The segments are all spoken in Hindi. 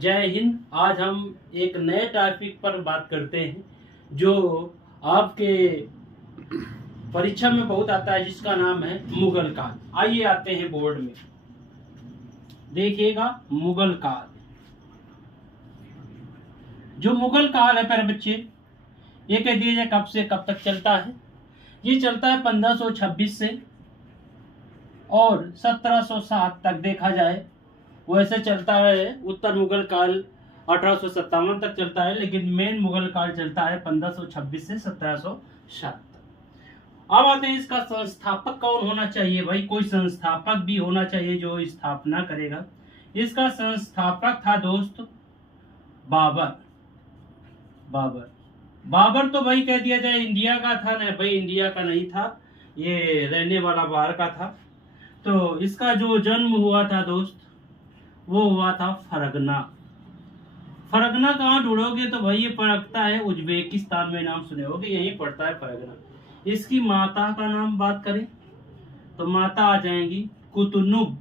जय हिंद। आज हम एक नए टॉपिक पर बात करते हैं जो आपके परीक्षा में बहुत आता है, जिसका नाम है मुगल काल। आइए आते हैं बोर्ड में, देखिएगा मुगल काल। जो मुगल काल है प्यारे बच्चे, ये कह दिया जाए कब से कब तक चलता है। ये चलता है 1526 से और 1707 तक देखा जाए वैसे चलता है। उत्तर मुगल काल 1857 तक चलता है, लेकिन मेन मुगल काल चलता है 1526 से 1707 तक। अब आते हैं इसका संस्थापक कौन होना चाहिए। भाई कोई संस्थापक भी होना चाहिए जो स्थापना करेगा। इसका संस्थापक था दोस्त बाबर। बाबर तो भाई कह दिया जाए इंडिया का था ना, भाई इंडिया का नहीं था, ये रहने वाला बाहर का था। तो इसका जो जन्म हुआ था दोस्त, वो हुआ था फरगना। फरगना कहाँ ढूंढोगे तो भाई ये पड़ता है उज्बेकिस्तान में, नाम सुने होगे, यहीं पड़ता है फरगना। इसकी माता का नाम बात करें तो माता आ जाएंगी कुतुनुब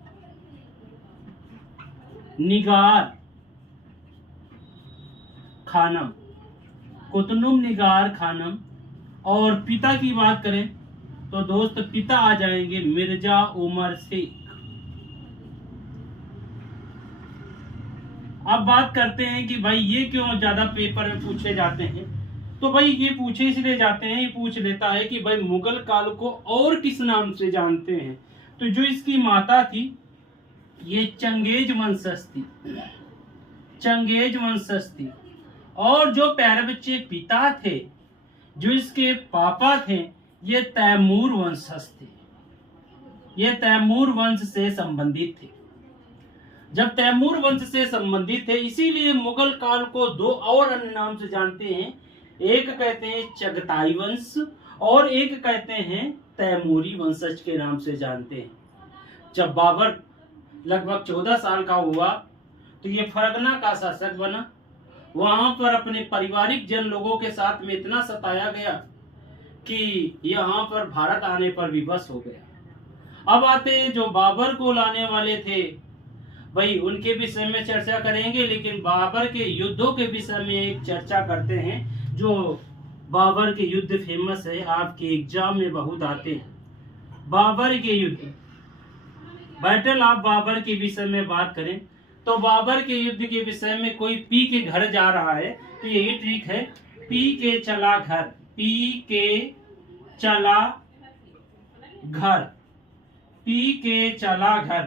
निगार खानम, कुतुनुब निगार खानम। और पिता की बात करें तो दोस्त पिता आ जाएंगे मिर्जा उमर शेख। अब बात करते हैं कि भाई ये क्यों ज्यादा पेपर में पूछे जाते हैं। तो भाई ये पूछे इसलिए जाते हैं, ये पूछ लेता है कि भाई मुगल काल को और किस नाम से जानते हैं। तो जो इसकी माता थी ये चंगेज वंशज थी, चंगेज वंशज थी। और जो प्यारे बच्चे पिता थे, जो इसके पापा थे, ये तैमूर वंशज थे। ये तैमूर वंश से संबंधित थे। जब तैमूर वंश से संबंधित थे, इसीलिए मुगल काल को दो और अन्य नाम से जानते हैं। एक कहते हैं चगताई वंश और एक कहते हैं तैमूरी वंशज के नाम से जानते हैं। जब बाबर लगभग 14 साल का हुआ तो ये फरगना का शासक बना। वहां पर अपने पारिवारिक जन लोगों के साथ में इतना सताया गया कि यहाँ पर भारत आने पर विवश हो गया। अब आते हैं जो बाबर को लाने वाले थे, भाई उनके विषय में चर्चा करेंगे, लेकिन बाबर के युद्धों के विषय में एक चर्चा करते हैं। जो बाबर के युद्ध फेमस है, आपके एग्जाम में बहुत आते हैं। बाबर के युद्ध, बैटल ऑफ बाबर के विषय में बात करें तो बाबर के युद्ध के विषय में कोई पी के घर जा रहा है तो यही ट्रिक है, पी के चला घर, पी के चला घर, पी के चला घर।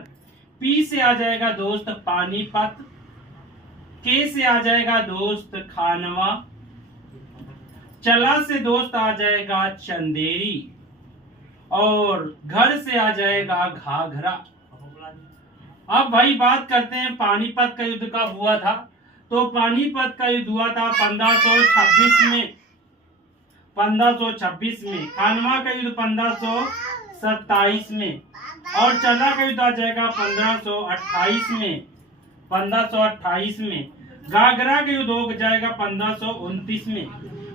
पी से आ जाएगा दोस्त पानीपत, के से आ जाएगा दोस्त खानवा, चला से दोस्त आ जाएगा चंदेरी और घर से आ जाएगा घाघरा। अब भाई बात करते हैं पानीपत का युद्ध कब हुआ था। तो पानीपत का युद्ध हुआ था 1526 में, 1526 में। खानवा का युद्ध 1527 में और चला का युद्ध आ जाएगा 1528 में, 1528 में। घाघरा का युद्ध हो जाएगा 1529 में।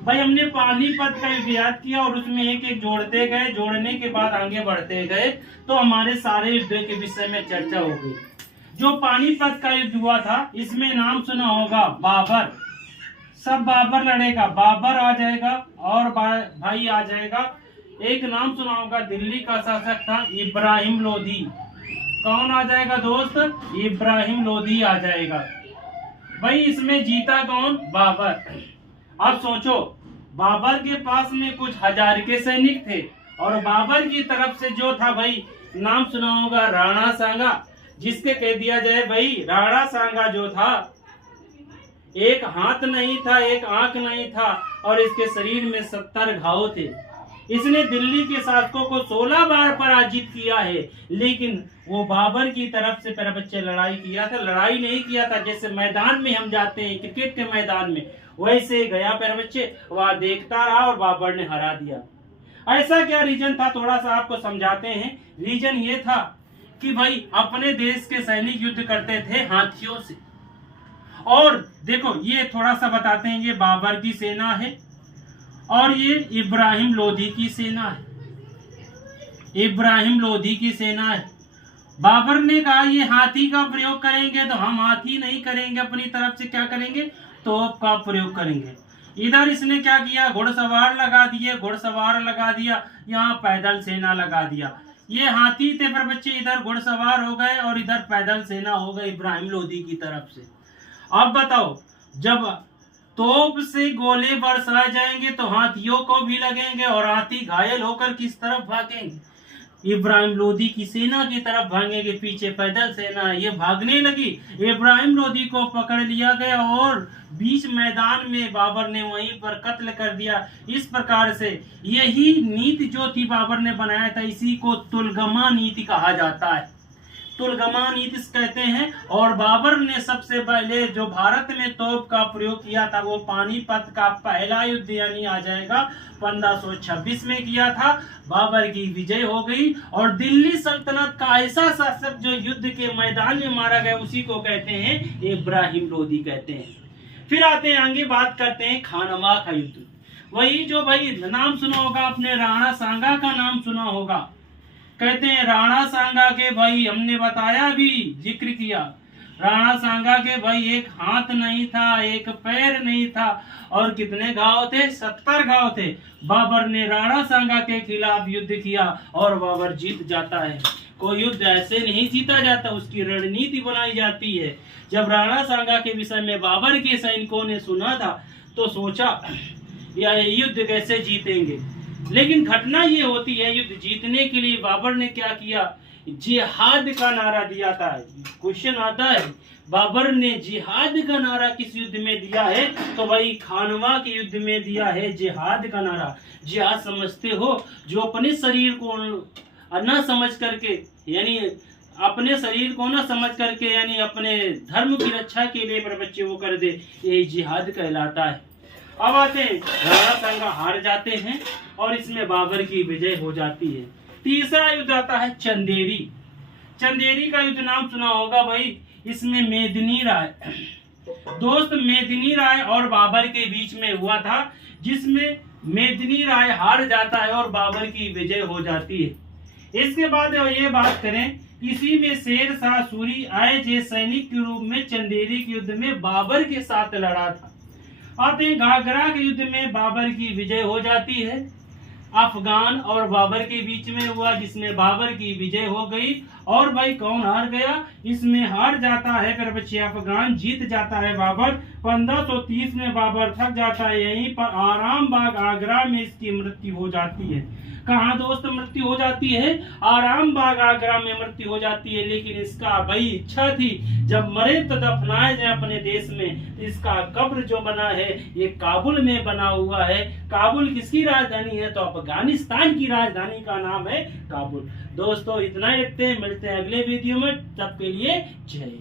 भाई हमने पानीपत का युद्ध याद किया और उसमें एक एक जोड़ते गए, जोड़ने के बाद आगे बढ़ते गए तो हमारे सारे युद्ध के विषय में चर्चा हो गई। जो पानीपत का युद्ध हुआ था इसमें नाम सुना होगा बाबर, सब बाबर लड़ेगा, बाबर आ जाएगा और भाई आ जाएगा। एक नाम सुना होगा दिल्ली का शासक था इब्राहिम लोधी। कौन आ जाएगा दोस्त? इब्राहिम लोधी आ जाएगा। भाई इसमें जीता कौन? बाबर। अब सोचो, बाबर के पास में कुछ हजार के सैनिक थे और बाबर की तरफ से जो था भाई, नाम सुना होगा राणा सांगा, जिसके कह दिया जाए भाई राणा सांगा जो था, एक हाथ नहीं था, एक आंख नहीं था और इसके शरीर में 70 घाव थे। इसने दिल्ली के शासकों को 16 बार पराजित किया है, लेकिन वो बाबर की तरफ से मेरे बच्चे लड़ाई किया था। लड़ाई नहीं किया था जैसे मैदान में हम जाते हैं क्रिकेट के मैदान में, वैसे गया मेरे बच्चे, वहां देखता रहा और बाबर ने हरा दिया। ऐसा क्या रीजन था, थोड़ा सा आपको समझाते हैं। रीजन ये था कि भाई अपने देश के सैनिक युद्ध करते थे हाथियों से। और देखो ये थोड़ा सा बताते हैं, ये बाबर की सेना है और ये इब्राहिम लोधी की सेना है, इब्राहिम लोधी की सेना है। बाबर ने कहा ये हाथी का प्रयोग करेंगे, तो हम हाथी नहीं करेंगे, अपनी तरफ से क्या करेंगे, तोप का प्रयोग करेंगे। इधर इसने क्या किया, घुड़सवार लगा दिए, घुड़सवार लगा दिया, यहाँ पैदल सेना लगा दिया। ये हाथी थे पर बच्चे, इधर घुड़सवार हो गए और इधर पैदल सेना हो गई इब्राहिम लोदी की तरफ से। अब बताओ, जब तोप से गोले बरसाए जाएंगे तो हाथियों को भी लगेंगे और हाथी घायल होकर किस तरफ भागेंगे, इब्राहिम लोदी की सेना की तरफ भागेंगे। पीछे पैदल सेना ये भागने लगी, इब्राहिम लोदी को पकड़ लिया गया और बीच मैदान में बाबर ने वहीं पर कत्ल कर दिया। इस प्रकार से यही नीति जो थी बाबर ने बनाया था, इसी को तुलगमा नीति कहा जाता है, तुलगमा नीति कहते हैं। और बाबर ने सबसे पहले जो भारत में तोप का प्रयोग किया था वो पानीपत का पहला युद्ध यानी आ जाएगा 1526 में किया था। बाबर की विजय हो गई और दिल्ली सल्तनत का ऐसा शासक जो युद्ध के मैदान में मारा गया उसी को कहते हैं इब्राहिम लोदी कहते हैं। फिर आते हैं आगे, बात करते हैं खानवा का युद्ध। वही जो भाई नाम सुना होगा आपने, राणा सांगा का नाम सुना होगा। कहते हैं राणा सांगा के भाई, हमने बताया भी, जिक्र किया, राणा सांगा के भाई एक हाथ नहीं था, एक पैर नहीं था और कितने घाव थे, 70 घाव थे। बाबर ने राणा सांगा के खिलाफ युद्ध किया और बाबर जीत जाता है। कोई युद्ध ऐसे नहीं जीता जाता, उसकी रणनीति बनाई जाती है। जब राणा सांगा के विषय में बाबर के सैनिकों ने सुना था तो सोचा यह युद्ध कैसे जीतेंगे, लेकिन घटना ये होती है युद्ध जीतने के लिए बाबर ने क्या किया, जिहाद का नारा दिया था। क्वेश्चन आता है, बाबर ने जिहाद का नारा किस युद्ध में दिया है, तो भाई खानवा के युद्ध में दिया है जिहाद का नारा। जिहाद समझते हो, जो अपने शरीर को न समझ करके, यानी अपने शरीर को न समझ करके, यानी अपने धर्म की रक्षा के लिए पर बच्चे वो कर दे, यही जिहाद कहलाता है। अब आते हैं, राणा सांगा हार जाते हैं और इसमें बाबर की विजय हो जाती है। तीसरा युद्ध आता है चंदेरी। चंदेरी का युद्ध नाम सुना होगा भाई, इसमें मेदिनी राय, दोस्त मेदिनी राय और बाबर के बीच में हुआ था, जिसमें मेदिनी राय हार जाता है और बाबर की विजय हो जाती है। इसके बाद ये बात करें, इसी में शेर शाह सूरी आए जे सैनिक के रूप में चंदेरी के युद्ध में बाबर के साथ लड़ा था। आते हैं घाघरा के युद्ध में बाबर की विजय हो जाती है। अफगान और बाबर के बीच में हुआ, जिसमें बाबर की विजय हो गई। और भाई कौन हार गया, इसमें हार जाता है फिर बच्चे अफगान, जीत जाता है बाबर। 1530 में बाबर थक जाता है, यहीं पर आराम बाग आगरा में इसकी मृत्यु हो जाती है। कहाँ दोस्त मृत्यु हो जाती है, आराम बाग आगरा में मृत्यु हो जाती है। लेकिन इसका भाई इच्छा थी जब मरे तो दफनाए जाए अपने देश में। इसका कब्र जो बना है ये काबुल में बना हुआ है। काबुल किसकी राजधानी है, तो अफगानिस्तान की राजधानी का नाम है काबुल। दोस्तों इतना ही रखते हैं, मिलते हैं अगले वीडियो में, तब के लिए जय।